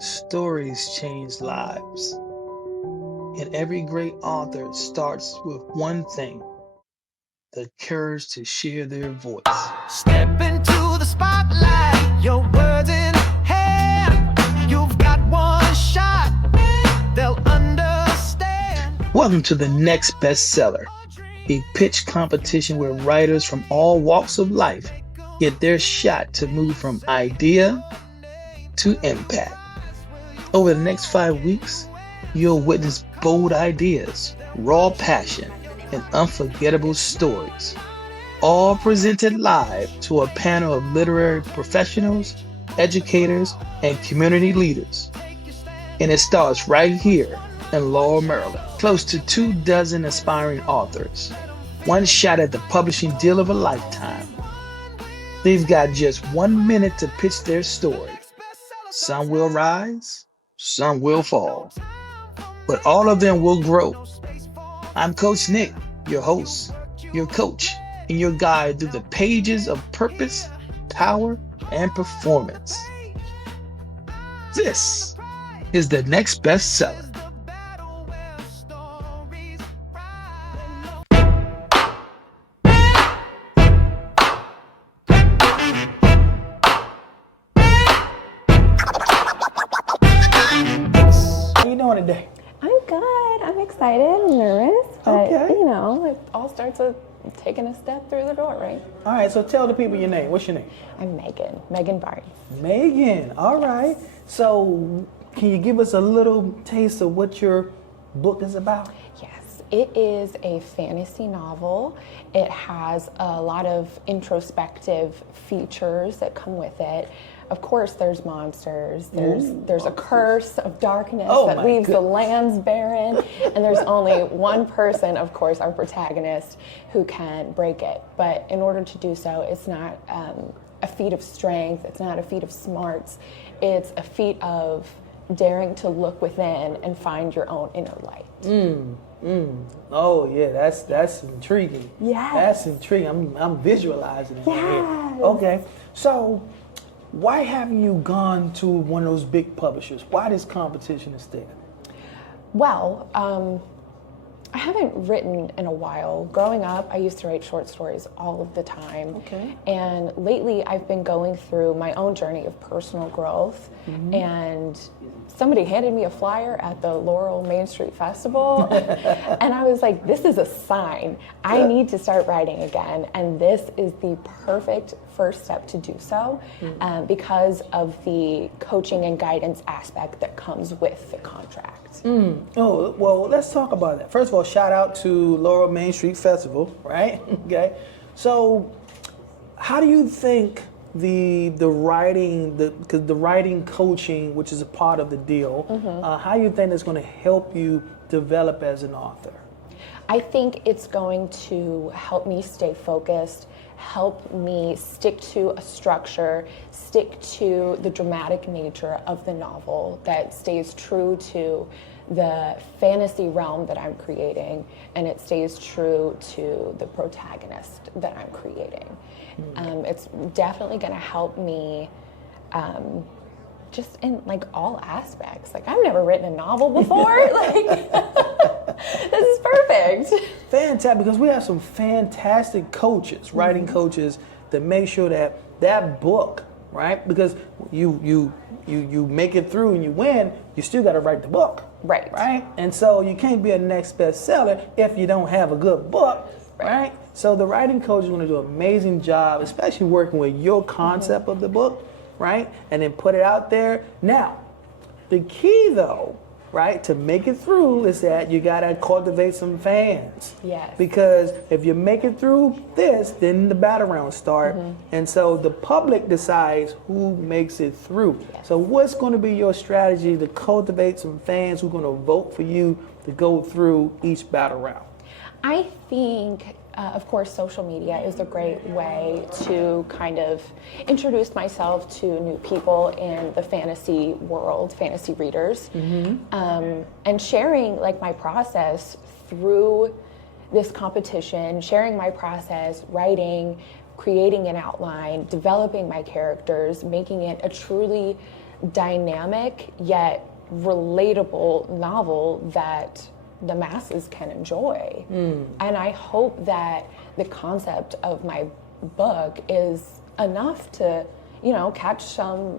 Stories change lives, and every great author starts with one thing: the courage to share their voice. Step into the spotlight, your words in hand. You've got one shot, they'll understand. Welcome to the Next Bestseller, a pitch competition where writers from all walks of life get their shot to move from idea to impact. Over the next 5 weeks, you'll witness bold ideas, raw passion, and unforgettable stories, all presented live to a panel of literary professionals, educators, and community leaders. And it starts right here in Laurel, Maryland. Close to 24 aspiring authors, one shot at the publishing deal of a lifetime. They've got just 1 minute to pitch their story. Some will rise, some will fall, but all of them will grow. I'm Coach Nic, your host, your coach, and your guide through the pages of purpose, power, and performance. This is the Next Bestseller. How you doing today? I'm good. I'm excited. I'm nervous. But, Okay. it all starts with taking a step through the door, right? All right, so tell the people your name. What's your name? I'm Megan Barnes. Megan. All right. So, can you give us a little taste of what your book is about? Yes, it is a fantasy novel. It has a lot of introspective features that come with it. Of course, there's monsters. There's a curse of darkness that leaves the lands barren, and there's only one person, of course, our protagonist, who can break it. But in order to do so, it's not a feat of strength. It's not a feat of smarts. It's a feat of daring to look within and find your own inner light. Oh yeah, that's intriguing. Yes. That's intriguing. I'm visualizing it. Yes. Okay. So, why haven't you gone to one of those big publishers? Why this competition instead? Well, I haven't written in a while. Growing up, I used to write short stories all of the time. Okay. And lately, I've been going through my own journey of personal growth. And somebody handed me a flyer at the Laurel Main Street Festival. And I was like, this is a sign. I need to start writing again. And this is the perfect first step to do so because of the coaching and guidance aspect that comes with the contract. Oh, well, let's talk about that. First of all, shout out to Laurel Main Street Festival, right? Okay. So, how do you think the writing, because the writing coaching, which is a part of the deal, how do you think it's going to help you develop as an author? I think it's going to help me stay focused, help me stick to a structure, stick to the dramatic nature of the novel that stays true to the fantasy realm that I'm creating, and it stays true to the protagonist that I'm creating. It's definitely going to help me just in like all aspects. Like, I've never written a novel before. Like, this is perfect. Fantastic, because we have some fantastic coaches, writing coaches, that make sure that that book, right? Because you make it through and you win, you still got to write the book, Right. Right? And so you can't be a next bestseller if you don't have a good book, right? So the writing coach is going to do an amazing job, especially working with your concept of the book, right? And then put it out there. Now, the key though, right, to make it through is that you got to cultivate some fans. Yes. Because if you make it through this, then the battle rounds start. And so the public decides who makes it through. Yes. So what's going to be your strategy to cultivate some fans who are going to vote for you to go through each battle round? I think, of course, social media is a great way to kind of introduce myself to new people in the fantasy world, fantasy readers, and sharing like my process through this competition, sharing my process, writing, creating an outline, developing my characters, making it a truly dynamic yet relatable novel that the masses can enjoy. And I hope that the concept of my book is enough to, you know, catch some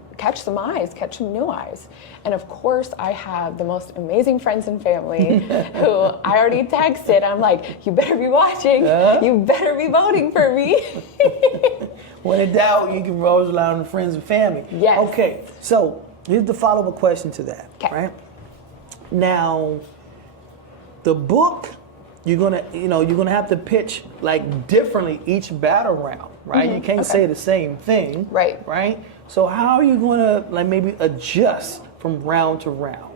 eyes, catch some new eyes. And of course, I have the most amazing friends and family who I already texted. I'm like, you better be watching. You better be voting for me. When in doubt, you can always rely on the friends and family. Yes. Okay, so here's the follow-up question to that. Okay. Right? Now, the book, you're gonna have to pitch like differently each battle round, right? You can't say the same thing. Right. Right? So how are you gonna like maybe adjust from round to round?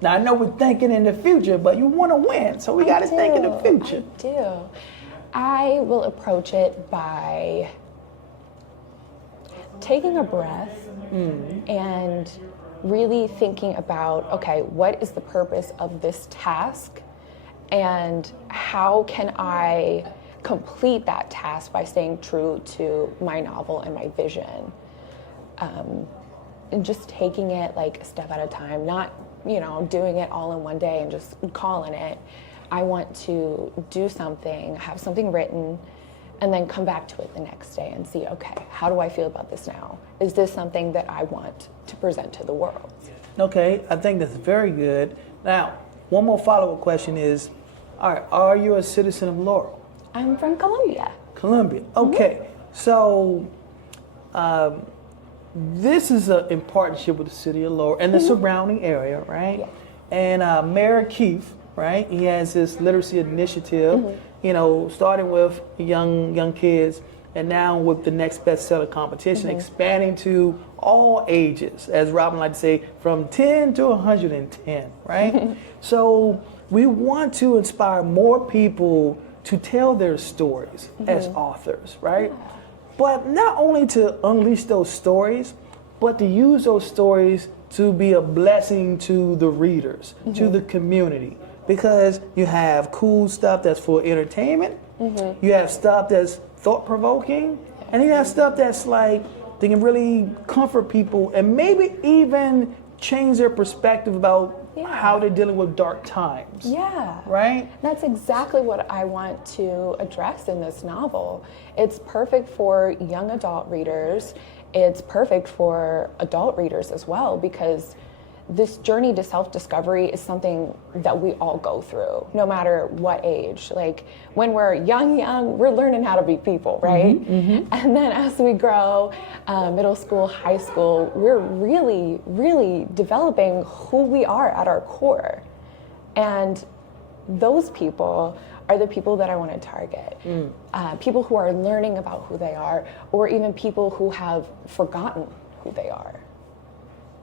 Now I know we're thinking in the future, but you want to win, so we got to think in the future. I do. I will approach it by taking a breath and really thinking about, okay, what is the purpose of this task, and how can I complete that task by staying true to my novel and my vision, and just taking it like a step at a time, not, you know, doing it all in one day and just calling it. I want to do something, have something written, and then come back to it the next day and see, okay, how do I feel about this now? Is this something that I want to present to the world? Okay, I think that's very good. Now, one more follow-up question is, all right, are you a citizen of Laurel? I'm from Colombia. Colombia, okay. So, this is in partnership with the city of Laurel and the surrounding area, right? Yeah. And Mayor Keith, right? He has this literacy initiative, you know, starting with young kids, and now with the Next Bestseller competition, expanding to all ages, as Robin liked to say, from 10 to 110, right? So we want to inspire more people to tell their stories as authors, right? But not only to unleash those stories, but to use those stories to be a blessing to the readers, to the community. Because you have cool stuff that's for entertainment, you have stuff that's thought-provoking, and you have stuff that's like, they can really comfort people and maybe even change their perspective about how they're dealing with dark times. Yeah. Right? That's exactly what I want to address in this novel. It's perfect for young adult readers. It's perfect for adult readers as well, because this journey to self-discovery is something that we all go through, no matter what age. Like when we're young, we're learning how to be people, right? And then as we grow, middle school, high school, we're really, really developing who we are at our core. And those people are the people that I want to target. People who are learning about who they are, or even people who have forgotten who they are.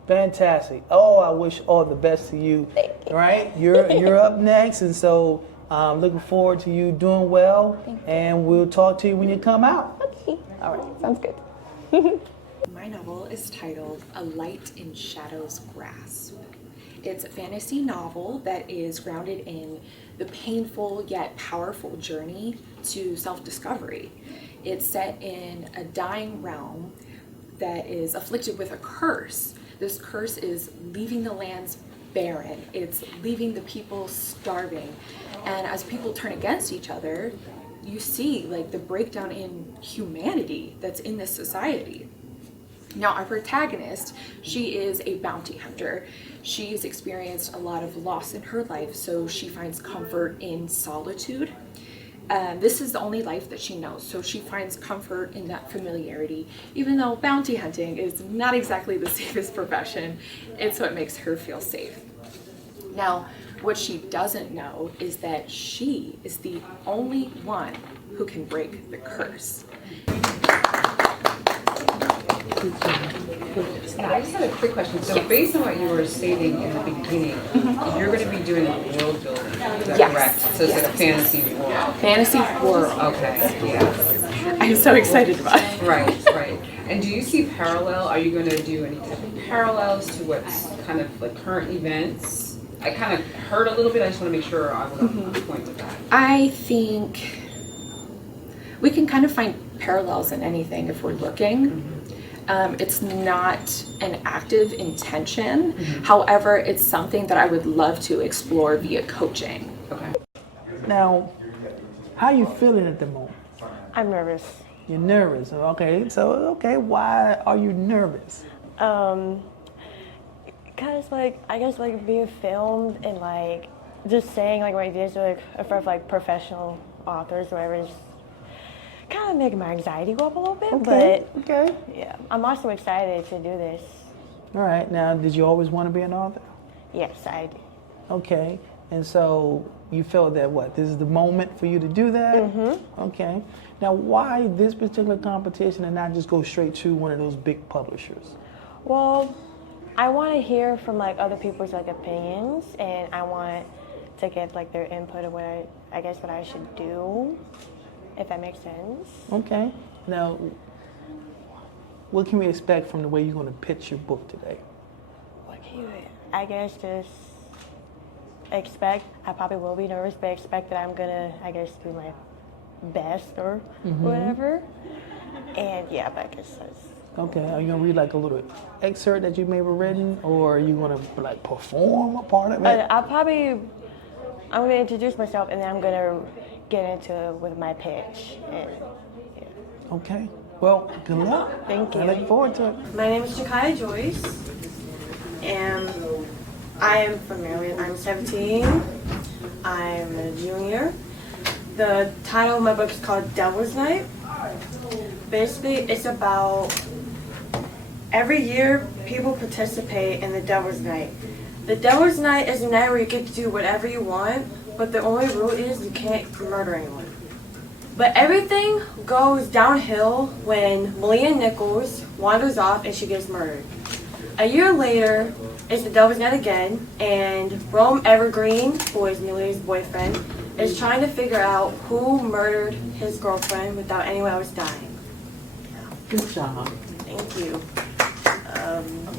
Fantastic. Oh, I wish all the best to you. Thank you. Right? You're up next, and so looking forward to you doing well. And we'll talk to you when you come out. Okay. All right. Sounds good. My novel is titled A Light in Shadow's Grasp. It's a fantasy novel that is grounded in the painful yet powerful journey to self-discovery. It's set in a dying realm that is afflicted with a curse. This curse is leaving the lands barren. It's leaving the people starving. And as people turn against each other, you see like the breakdown in humanity that's in this society. Now, our protagonist, she is a bounty hunter. She's experienced a lot of loss in her life, so she finds comfort in solitude. This is the only life that she knows, so she finds comfort in that familiarity. Even though bounty hunting is not exactly the safest profession, it's what makes her feel safe. Now, what she doesn't know is that she is the only one who can break the curse. Yeah, I just had a quick question. So based on what you were stating in the beginning, you're going to be doing a world building, is that correct? So it's like a fantasy world. Fantasy world. Okay, yeah. I'm so excited about it. Right. And do you see are you going to do any type of parallels to what's kind of like current events? I kind of heard a little bit, I just want to make sure I was on point with that. I think we can kind of find parallels in anything if we're looking. It's not an active intention. However, it's something that I would love to explore via coaching. Okay. Now, how you feeling at the moment? I'm nervous. You're nervous. Okay, so why are you nervous? Cause like I guess like being filmed and like just saying like my ideas to like in front of like professional authors or whatever is kind of making my anxiety go up a little bit. Okay. But yeah, I'm also excited to do this. All right. Now, did you always want to be an author? Yes, I do. Okay. And so you felt that this is the moment for you to do that? Mm-hmm. Okay. Now, why this particular competition and not just go straight to one of those big publishers? Well, I want to hear from like other people's like opinions, and I want to get like their input of what I should do, if that makes sense. Okay. Now, what can we expect from the way you're going to pitch your book today? What can you? I guess just expect. I probably will be nervous, but expect that I'm gonna, I guess, do my best or whatever. And yeah, but I guess that's. Okay, are you gonna read like a little excerpt that you may have written, or are you gonna like perform a part of it? I'm gonna introduce myself, and then I'm gonna get into it with my pitch. And, yeah. Okay, well, good luck. Thank you. I look forward to it. My name is Shakaya Joyce, and I am from Maryland. I'm 17. I'm a junior. The title of my book is called Devil's Night. Basically, it's about every year people participate in the Devil's Night. The Devil's Night is a night where you get to do whatever you want, but the only rule is you can't murder anyone. But everything goes downhill when Malia Nichols wanders off and she gets murdered. A year later, it's the Devil's Night again, and Rome Evergreen, who is Malia's boyfriend, is trying to figure out who murdered his girlfriend without anyone else dying. Good job. Thank you.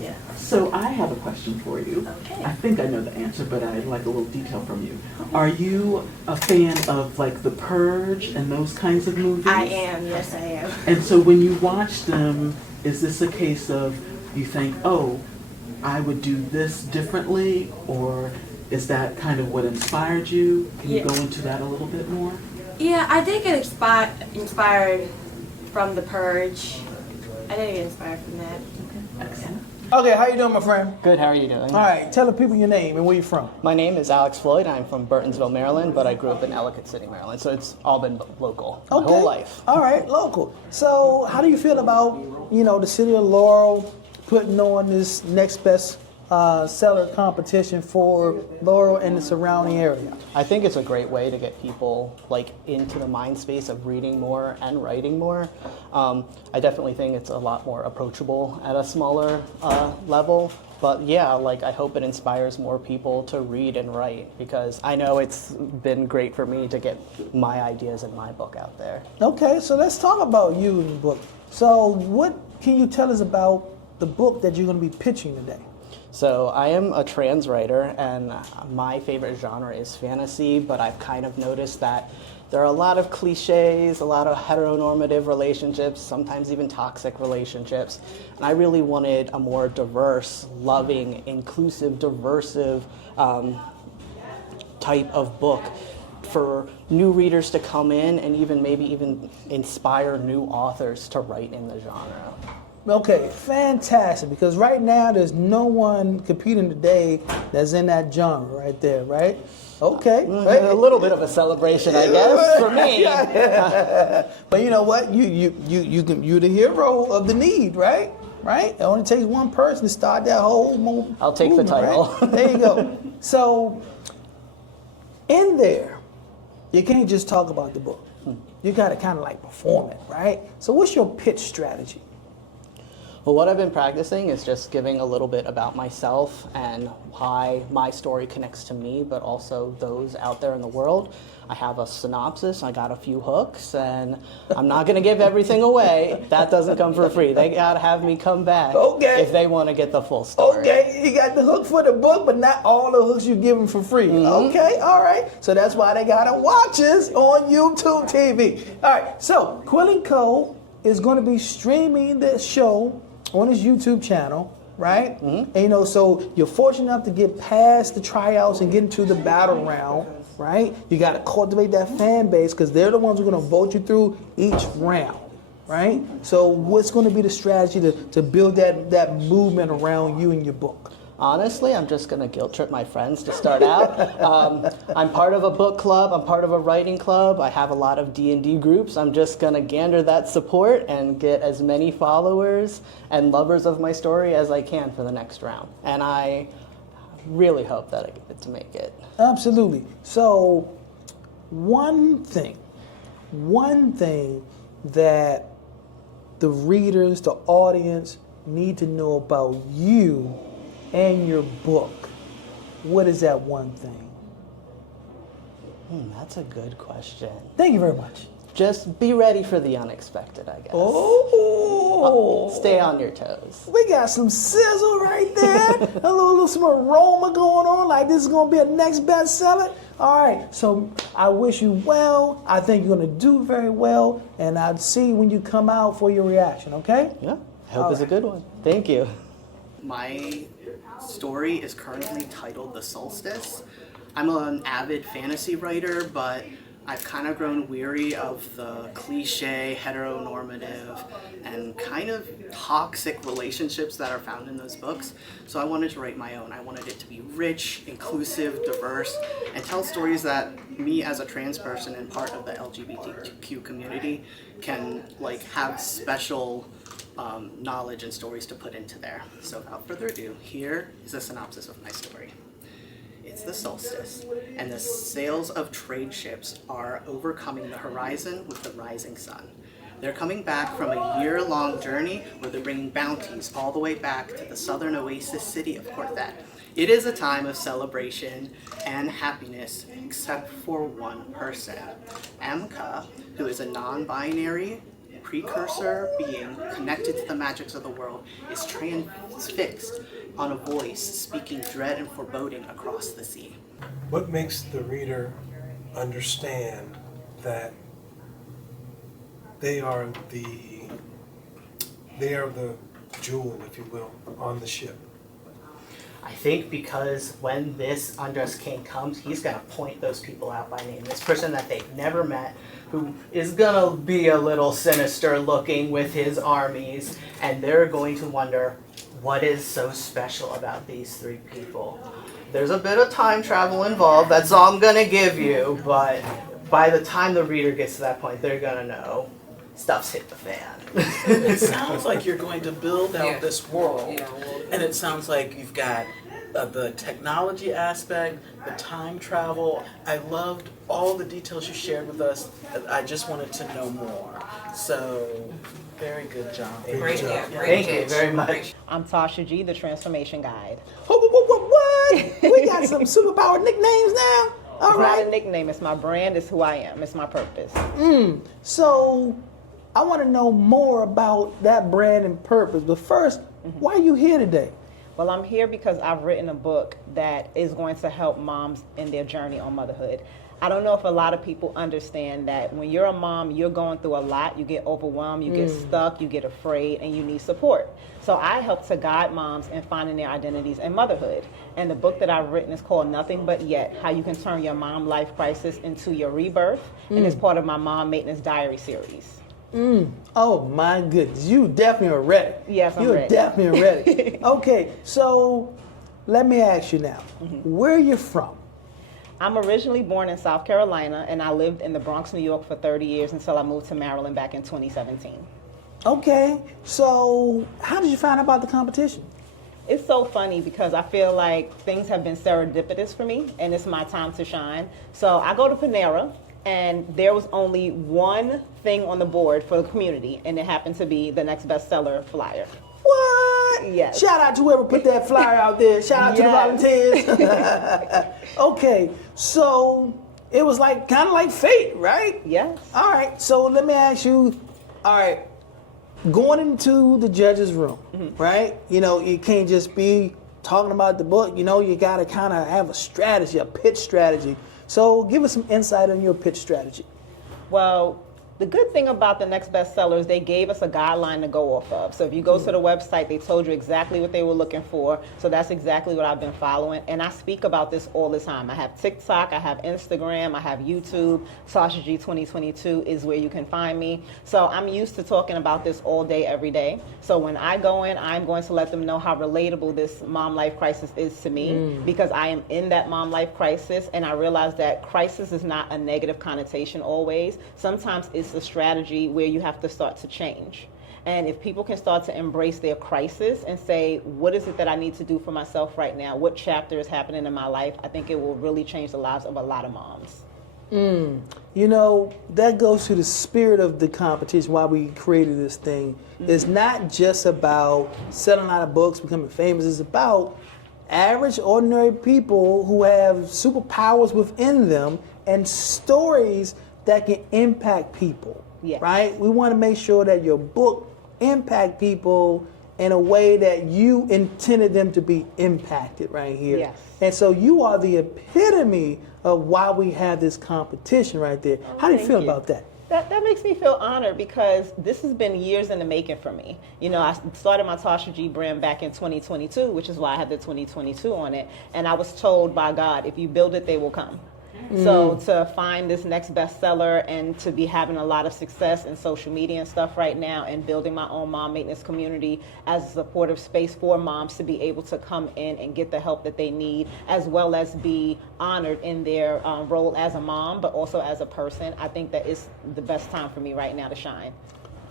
Yeah. So I have a question for you. Okay. I think I know the answer, but I'd like a little detail from you. Are you a fan of like The Purge and those kinds of movies? I am, yes I am. And so when you watch them, is this a case of you think, oh, I would do this differently, or is that kind of what inspired you? Can you go into that a little bit more? Yeah, I did get inspired from The Purge. I did get inspired from that. Excellent. Okay, how you doing, my friend? Good, how are you doing? All right, tell the people your name and where you're from. My name is Alex Floyd. I'm from Burtonsville, Maryland, but I grew up in Ellicott City, Maryland, so it's all been local my whole life. All right, local. So how do you feel about, the city of Laurel putting on this Next Bestseller competition for Laurel and the surrounding area? I think it's a great way to get people into the mind space of reading more and writing more. I definitely think it's a lot more approachable at a smaller level. But yeah, I hope it inspires more people to read and write, because I know it's been great for me to get my ideas in my book out there. Okay, so let's talk about you and the book. So what can you tell us about the book that you're going to be pitching today? So I am a trans writer, and my favorite genre is fantasy, but I've kind of noticed that there are a lot of cliches, a lot of heteronormative relationships, sometimes even toxic relationships, and I really wanted a more diverse, loving, inclusive, diversive type of book for new readers to come in and maybe even inspire new authors to write in the genre. Okay, fantastic, because right now there's no one competing today that's in that genre right there, right? Okay. Right. A little bit of a celebration, I guess, for me. But you know what? You're the hero of the need, right? Right? It only takes one person to start that whole movement. I'll take the title. Right? There you go. So, in there, you can't just talk about the book. You got to kind of perform it, right? So what's your pitch strategy? Well, what I've been practicing is just giving a little bit about myself and why my story connects to me, but also those out there in the world. I have a synopsis, I got a few hooks, and I'm not going to give everything away. That doesn't come for free. They got to have me come back if they want to get the full story. Okay, you got the hook for the book, but not all the hooks you give them for free. Okay, all right. So that's why they got to watch us on YouTube TV. All right, so Quill Co is going to be streaming this show on his YouTube channel, right? And you know, so you're fortunate enough to get past the tryouts and get into the battle round, right? You got to cultivate that fan base because they're the ones who are going to vote you through each round, right? So what's going to be the strategy to build that movement around you and your book? Honestly, I'm just going to guilt trip my friends to start out. I'm part of a book club. I'm part of a writing club. I have a lot of D&D groups. I'm just going to gander that support and get as many followers and lovers of my story as I can for the next round. And I really hope that I get to make it. Absolutely. So one thing that the readers, the audience need to know about you and your book, what is that one thing? That's a good question. Thank you very much. Just be ready for the unexpected, I guess. Oh! Stay on your toes. We got some sizzle right there. a little some aroma going on, like this is going to be a next bestseller. All right, so I wish you well. I think you're going to do very well, and I'll see you when you come out for your reaction, okay? Yeah, I hope it's a good one. Thank you. My story is currently titled The Solstice. I'm an avid fantasy writer, but I've kind of grown weary of the cliche, heteronormative, and kind of toxic relationships that are found in those books. So I wanted to write my own. I wanted it to be rich, inclusive, diverse, and tell stories that me as a trans person and part of the LGBTQ community can have special knowledge and stories to put into there. So without further ado, here is a synopsis of my story. It's the solstice, and the sails of trade ships are overcoming the horizon with the rising sun. They're coming back from a year-long journey where they're bringing bounties all the way back to the southern oasis city of Corthet. It is a time of celebration and happiness, except for one person. Amka, who is a non-binary precursor being connected to the magics of the world, is transfixed on a voice speaking dread and foreboding across the sea. What makes the reader understand that they are the jewel, if you will, on the ship? I think because when this Undressed King comes, he's going to point those people out by name. This person that they've never met, who is going to be a little sinister looking with his armies, and they're going to wonder, what is so special about these three people? There's a bit of time travel involved, that's all I'm going to give you, but by the time the reader gets to that point, they're going to know stuff's hit the fan. It sounds like you're going to build out this world, and it sounds like you've got the technology aspect, the time travel. I loved all the details you shared with us. I just wanted to know more. So, very good job. Great, Thank you very much. I'm Tasha G, the Transformation Guide. What? We got some superpower nicknames now? All It's right. not a nickname, it's my brand, it's who I am, it's my purpose. So I want to know more about that brand and purpose. But first, why are you here today? Well, I'm here because I've written a book that is going to help moms in their journey on motherhood. I don't know if a lot of people understand that when you're a mom, you're going through a lot. You get overwhelmed, you get stuck, you get afraid, and you need support. So I help to guide moms in finding their identities in motherhood. And the book that I've written is called Nothing But Yet, How You Can Turn Your Mom Life Crisis into Your Rebirth. And it's part of my Mom Maintenance Diary series. Oh my goodness, you definitely are ready. Yes, I'm You're ready. definitely ready. Okay, so let me ask you now, where are you from? I'm originally born in South Carolina, and I lived in the Bronx, New York for 30 years until I moved to Maryland back in 2017. Okay, so how did you find out about the competition? It's so funny because I feel like things have been serendipitous for me, and it's my time to shine. So I go to Panera, and there was only one thing on the board for the community, and it happened to be the Next Bestseller flyer. What? Yes. Shout out to whoever put that flyer out there. Shout out to the volunteers. Okay, so it was like kind of like fate, right? Yes. All right, so let me ask you, all right, going into the judge's room, right? You know, you can't just be talking about the book. You know, you got to kind of have a strategy, a pitch strategy. So give us some insight on your pitch strategy. Well, the good thing about the Next Bestseller is they gave us a guideline to go off of. So if you go to the website, they told you exactly what they were looking for. So that's exactly what I've been following. And I speak about this all the time. I have TikTok, I have Instagram, I have YouTube. Tasha G 2022 is where you can find me. So I'm used to talking about this all day, every day. So when I go in, I'm going to let them know how relatable this mom life crisis is to me, because I am in that mom life crisis, and I realize that crisis is not a negative connotation always. Sometimes it's a strategy where you have to start to change. And if people can start to embrace their crisis and say, what is it that I need to do for myself right now? What chapter is happening in my life? I think it will really change the lives of a lot of moms. You know, that goes to the spirit of the competition, why we created this thing. It's not just about selling a lot of books, becoming famous. It's about average, ordinary people who have superpowers within them and stories that can impact people, right? We want to make sure that your book impact people in a way that you intended them to be impacted right here. Yes. And so you are the epitome of why we have this competition right there. How do you feel about that? That makes me feel honored, because this has been years in the making for me. You know, I started my Tasha G brand back in 2022, which is why I had the 2022 on it. And I was told by God, if you build it, they will come. So to find this next bestseller and to be having a lot of success in social media and stuff right now, and building my own mom maintenance community as a supportive space for moms to be able to come in and get the help that they need, as well as be honored in their role as a mom, but also as a person, I think that it's the best time for me right now to shine.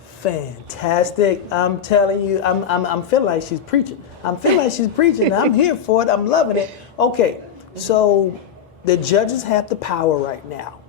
Fantastic. I'm telling you, I'm feeling like she's preaching. I'm feeling like she's preaching. I'm here for it. I'm loving it. Okay, so the judges have the power right now.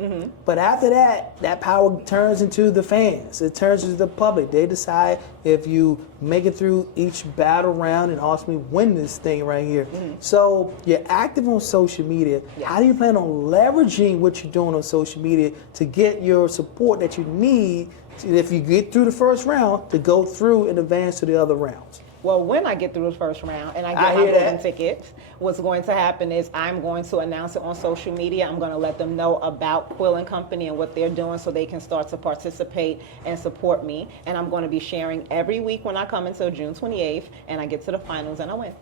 But after that, that power turns into the fans. It turns into the public. They decide if you make it through each battle round and ultimately win this thing right here. So you're active on social media. How do you plan on leveraging what you're doing on social media to get your support that you need if you get through the first round to go through and advance to the other rounds? Well, when I get through the first round and I get my golden ticket, what's going to happen is I'm going to announce it on social media. I'm going to let them know about Quill Company and what they're doing so they can start to participate and support me. And I'm going to be sharing every week when I come until June 28th, and I get to the finals and I win.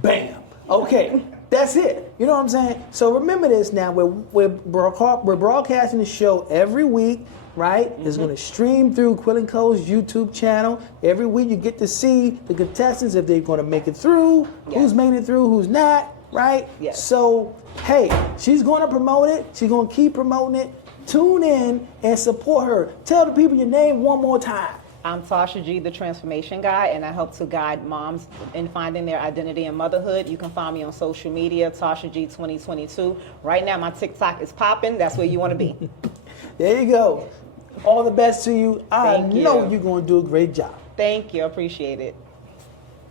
Bam. Okay, that's it. You know what I'm saying? So remember this now. We're broadcasting the show every week. Right? It's going to stream through Quill Co's YouTube channel. Every week you get to see the contestants, if they're going to make it through, who's making it through, who's not, right? Yes. So, hey, she's going to promote it. She's going to keep promoting it. Tune in and support her. Tell the people your name one more time. I'm Tasha G, the Transformation Guy, and I help to guide moms in finding their identity in motherhood. You can find me on social media, Tasha G 2022. Right now, my TikTok is popping. That's where you want to be. There you go. All the best to you. I Thank know you. you're going to do a great job. Thank you. I appreciate it.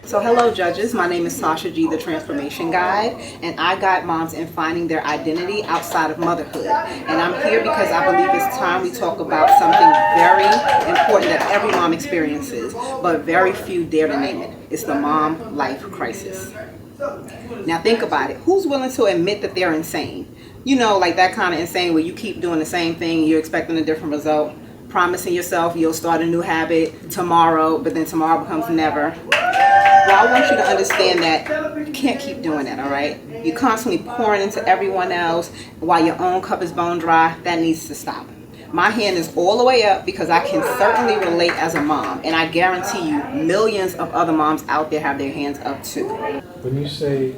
So hello judges, my name is Tasha G, the Transformation Guide, and I guide moms in finding their identity outside of motherhood. And I'm here because I believe it's time we talk about something very important that every mom experiences, but very few dare to name it. It's the mom life crisis. Now think about it. Who's willing to admit that they're insane? You know, like that kind of insane where you keep doing the same thing and you're expecting a different result, promising yourself you'll start a new habit tomorrow, but then tomorrow becomes never. Well, I want you to understand that you can't keep doing that, all right? You're constantly pouring into everyone else while your own cup is bone dry. That needs to stop. My hand is all the way up because I can certainly relate as a mom, and I guarantee you millions of other moms out there have their hands up too. When you say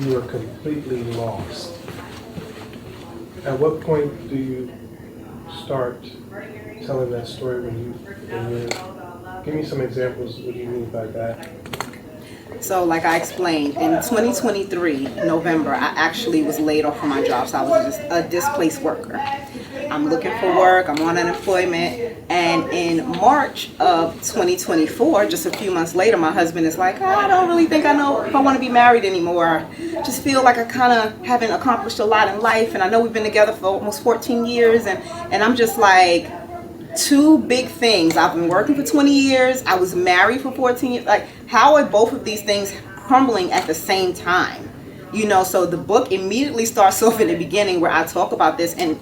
you are completely lost, at what point do you start telling that story when you give me some examples of what you mean by that? So like I explained, in 2023, November, I actually was laid off from my job, so I was just a displaced worker. I'm looking for work, I'm on unemployment. And in March of 2024, just a few months later, my husband is like, I don't really think I know if I want to be married anymore. Just feel like I kind of haven't accomplished a lot in life. And I know we've been together for almost 14 years. And I'm just like, two big things. I've been working for 20 years. I was married for 14 years. Like, how are both of these things crumbling at the same time? You know, so the book immediately starts off in the beginning where I talk about this, and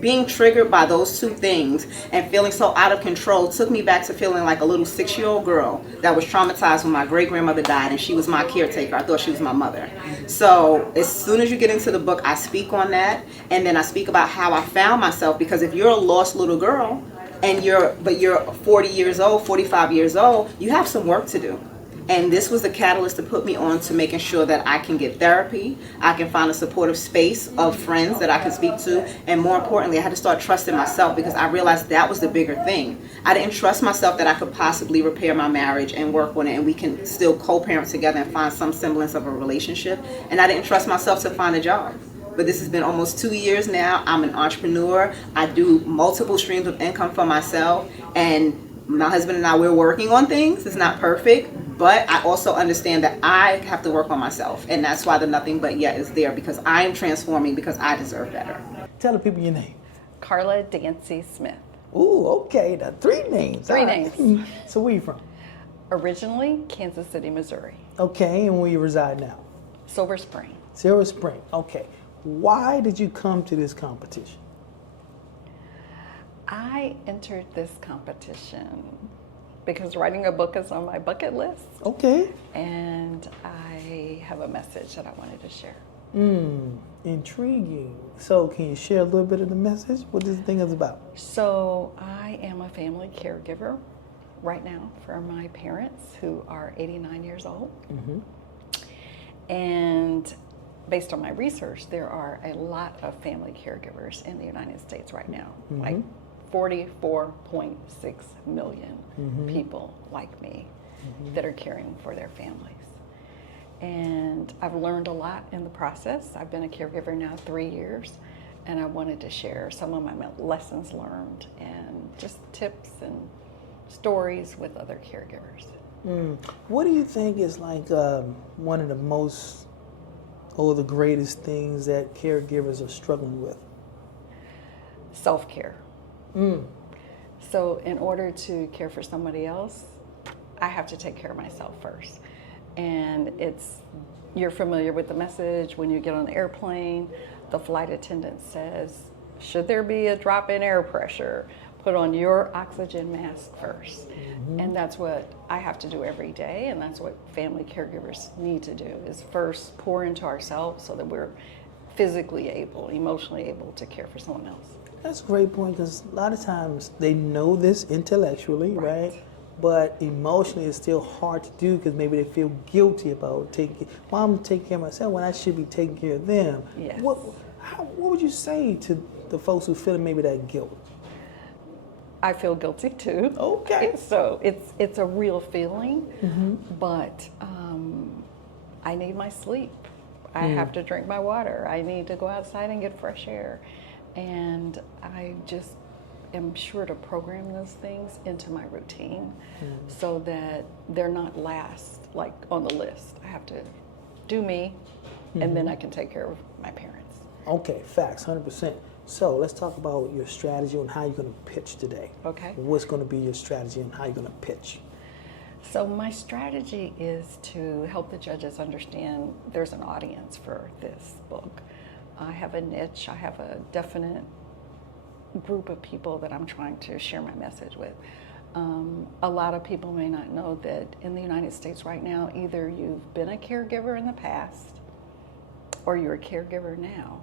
being triggered by those two things and feeling so out of control took me back to feeling like a little 6-year-old girl that was traumatized when my great-grandmother died and she was my caretaker. I thought she was my mother. So as soon as you get into the book, I speak on that, and then I speak about how I found myself, because if you're a lost little girl and you're 40 years old, 45 years old, you have some work to do. And this was the catalyst to put me on to making sure that I can get therapy, I can find a supportive space of friends that I can speak to, and more importantly, I had to start trusting myself, because I realized that was the bigger thing. I didn't trust myself that I could possibly repair my marriage and work on it, and we can still co-parent together and find some semblance of a relationship. And I didn't trust myself to find a job. But this has been almost 2 years now. I'm an entrepreneur. I do multiple streams of income for myself, and my husband and I, we're working on things. It's not perfect, but I also understand that I have to work on myself, and that's why the Nothing But Yet is there, because I am transforming, because I deserve better. Tell the people your name. Carla Dancy Smith. Ooh, okay, the 3 names. Three All right. names. So where you from? Originally, Kansas City, Missouri. Okay, and where you reside now? Silver Spring. Silver Spring, okay. Why did you come to this competition? I entered this competition because writing a book is on my bucket list. Okay. And I have a message that I wanted to share. Intriguing. So can you share a little bit of the message? What this thing is about? So I am a family caregiver right now for my parents, who are 89 years old. And based on my research, there are a lot of family caregivers in the United States right now, like 44.6 million people like me that are caring for their families. And I've learned a lot in the process. I've been a caregiver now 3 years, and I wanted to share some of my lessons learned and just tips and stories with other caregivers. What do you think is like one of the most, or the greatest things that caregivers are struggling with? Self-care. So in order to care for somebody else, I have to take care of myself first. And you're familiar with the message when you get on the airplane, the flight attendant says, should there be a drop in air pressure, put on your oxygen mask first. And that's what I have to do every day, and that's what family caregivers need to do, is first pour into ourselves so that we're physically able, emotionally able to care for someone else. That's a great point, because a lot of times they know this intellectually, right? But emotionally it's still hard to do, because maybe they feel guilty about I'm taking care of myself when I should be taking care of them. Yes. What would you say to the folks who feel maybe that guilt? I feel guilty too. Okay. So it's a real feeling, but I need my sleep. I have to drink my water. I need to go outside and get fresh air. And I just am sure to program those things into my routine so that they're not last, like on the list. I have to do me, and then I can take care of my parents. Okay, facts, 100%. So let's talk about your strategy on how you're going to pitch today. Okay. What's going to be your strategy and how you're going to pitch? So my strategy is to help the judges understand there's an audience for this book. I have a niche, I have a definite group of people that I'm trying to share my message with. A lot of people may not know that in the United States right now, either you've been a caregiver in the past or you're a caregiver now,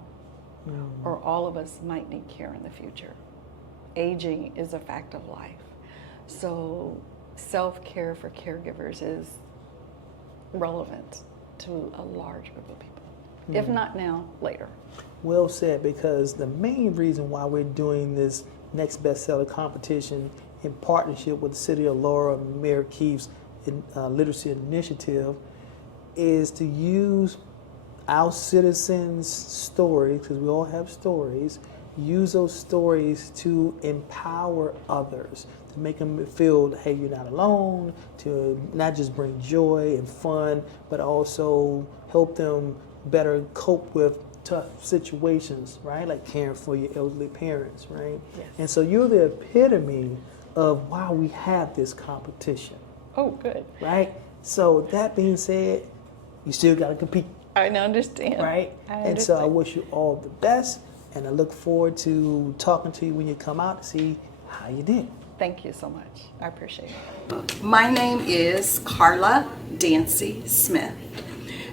or all of us might need care in the future. Aging is a fact of life. So self-care for caregivers is relevant to a large group of people. If not now, later. Well said, because the main reason why we're doing this Next Bestseller competition in partnership with the City of Laurel and Mayor Keefe's Literacy Initiative is to use our citizens' stories, because we all have stories, use those stories to empower others, to make them feel, hey, you're not alone, to not just bring joy and fun, but also help them better cope with tough situations, right? Like caring for your elderly parents, right? Yes. And so you're the epitome of why we have this competition. Oh, good. Right? So that being said, you still got to compete. I understand. Right? And so I wish you all the best, and I look forward to talking to you when you come out to see how you did. Thank you so much. I appreciate it. My name is Carla Dancy Smith,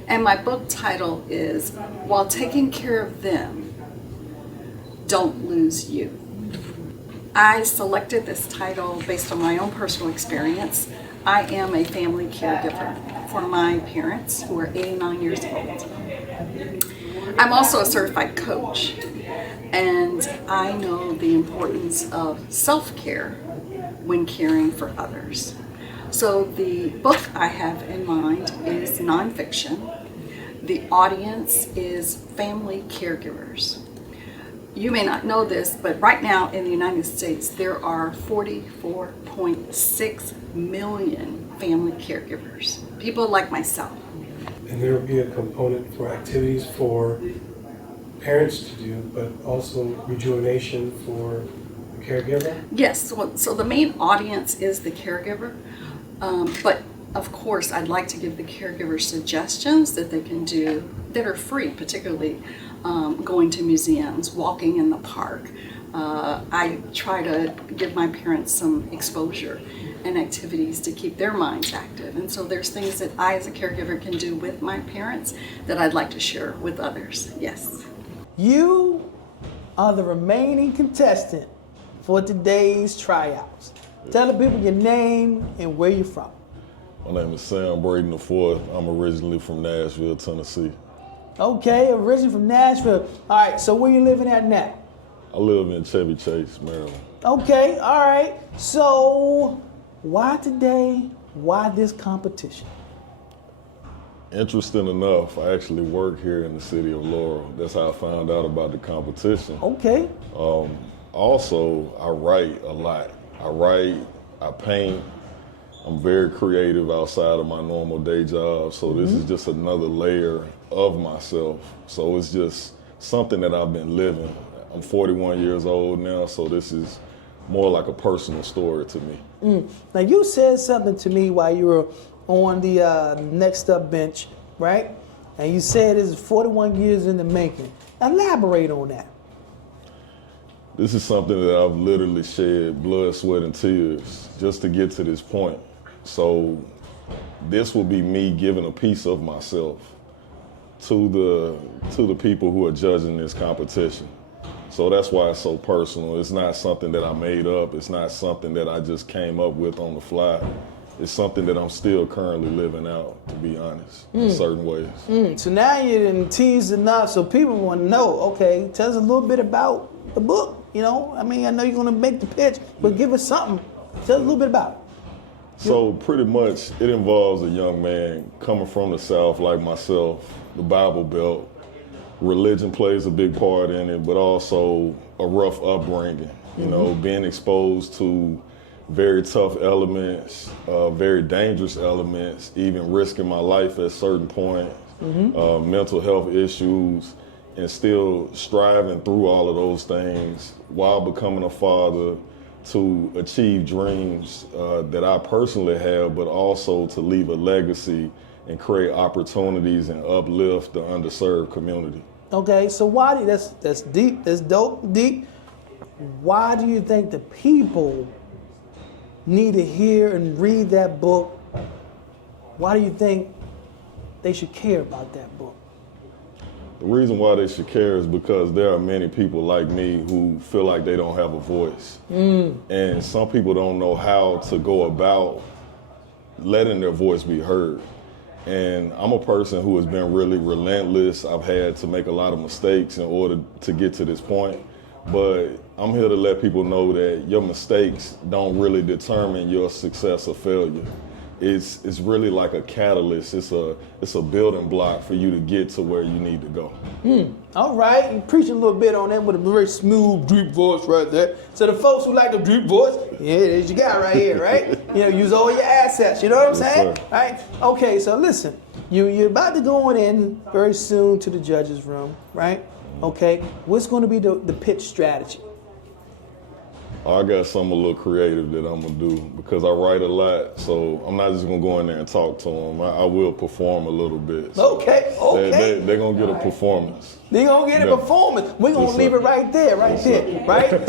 and my book title is While Taking Care of Them, Don't Lose You. I selected this title based on my own personal experience. I am a family caregiver for my parents who are 89 years old. I'm also a certified coach, and I know the importance of self-care when caring for others. So the book I have in mind is nonfiction. The audience is family caregivers. You may not know this, but right now in the United States, there are 44.6 million family caregivers, people like myself. And there will be a component for activities for parents to do, but also rejuvenation for the caregiver? Yes, so the main audience is the caregiver, but of course I'd like to give the caregiver suggestions that they can do that are free, particularly going to museums, walking in the park. I try to give my parents some exposure and activities to keep their minds active. And so there's things that I as a caregiver can do with my parents that I'd like to share with others. Yes. You are the remaining contestant for today's tryouts. Tell the people your name and where you're from. My name is Sam Braden IV. I'm originally from Nashville, Tennessee. Okay, originally from Nashville. All right, so where you living at now? I live in Chevy Chase, Maryland. Okay, all right. So why today? Why this competition? Interesting enough, I actually work here in the city of Laurel. That's how I found out about the competition. Okay. Also, I write a lot. I write, I paint. I'm very creative outside of my normal day job. So this is just another layer of myself. So it's just something that I've been living. I'm 41 years old now, so this is more like a personal story to me. Now you said something to me while you were on the Next Up bench, right? And you said this is 41 years in the making. Elaborate on that. This is something that I've literally shed blood, sweat, and tears just to get to this point. So this will be me giving a piece of myself to the people who are judging this competition. So that's why it's so personal. It's not something that I made up. It's not something that I just came up with on the fly. It's something that I'm still currently living out, to be honest, in certain ways. So now you're in teased enough so people want to know, okay, tell us a little bit about the book. You know, I mean, I know you're going to make the pitch, but give us something. Tell us a little bit about it. So pretty much it involves a young man coming from the South like myself, the Bible Belt. Religion plays a big part in it, but also a rough upbringing, you know, being exposed to very tough elements, very dangerous elements, even risking my life at certain points, mental health issues, and still striving through all of those things while becoming a father to achieve dreams that I personally have, but also to leave a legacy and create opportunities and uplift the underserved community. Okay, so why do that's deep, that's dope, deep. Why do you think the people need to hear and read that book? Why do you think they should care about that book? The reason why they should care is because there are many people like me who feel like they don't have a voice. And some people don't know how to go about letting their voice be heard. And I'm a person who has been really relentless. I've had to make a lot of mistakes in order to get to this point. But I'm here to let people know that your mistakes don't really determine your success or failure. it's really like a catalyst. It's a building block for you to get to where you need to go. All right, you preach a little bit on that with a very smooth, deep voice right there. So the folks who like the deep voice, yeah, there's your guy right here, right? Use all your assets, you know what I'm saying? Sir. Right? Okay, so listen, you're about to go in very soon to the judge's room, right? Okay, what's going to be the pitch strategy? I got something a little creative that I'm gonna do because I write a lot, so I'm not just gonna go in there and talk to them. I will perform a little bit. So Okay. They're gonna get a performance. They're going to get a performance. We're going to leave it right there, right?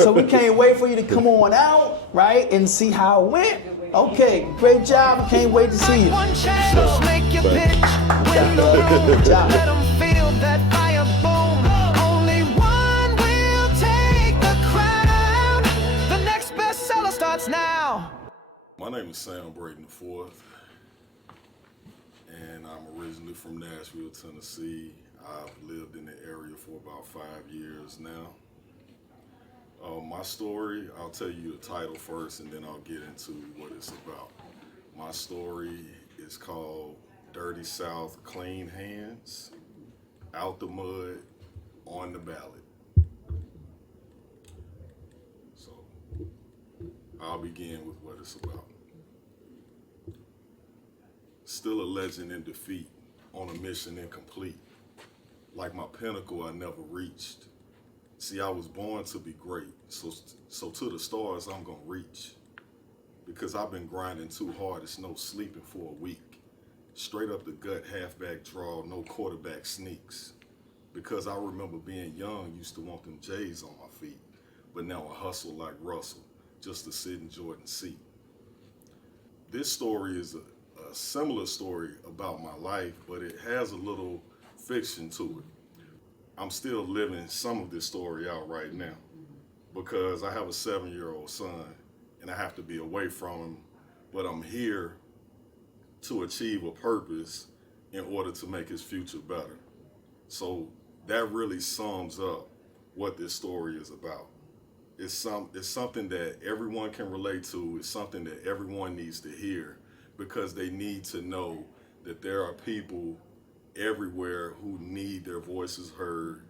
So we can't wait for you to come on out, right, and see how it went. Okay, great job. Can't wait to see you. One chance, make your pitch, win the room, let them feel that fire bone. Only one will take the crown. The next bestseller starts now. My name is Sam Brayton IV, and I'm originally from Nashville, Tennessee. I've lived in the area for about 5 years now. My story, I'll tell you the title first and then I'll get into what it's about. My story is called Dirty South, Clean Hands, Out the Mud, On the Ballot. So I'll begin with what it's about. Still a legend in defeat, on a mission incomplete. Like my pinnacle I never reached. See, I was born to be great, so to the stars I'm gonna reach. Because I've been grinding too hard, it's no sleeping for a week. Straight up the gut, halfback draw, no quarterback sneaks. Because I remember being young, used to want them J's on my feet. But now I hustle like Russell, just to sit in Jordan's seat. This story is a similar story about my life, but it has a little fiction to it. I'm still living some of this story out right now because I have a 7-year-old son and I have to be away from him, but I'm here to achieve a purpose in order to make his future better. So that really sums up what this story is about. It's something that everyone can relate to. It's something that everyone needs to hear because they need to know that there are people everywhere who need their voices heard.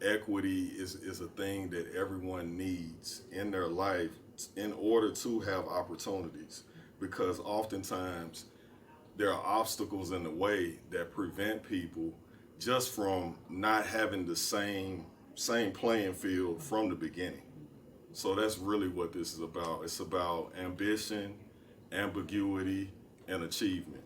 Equity is a thing that everyone needs in their life in order to have opportunities, because oftentimes there are obstacles in the way that prevent people just from not having the same playing field from the beginning. So that's really what this is about. It's about ambition, ambiguity, and achievement.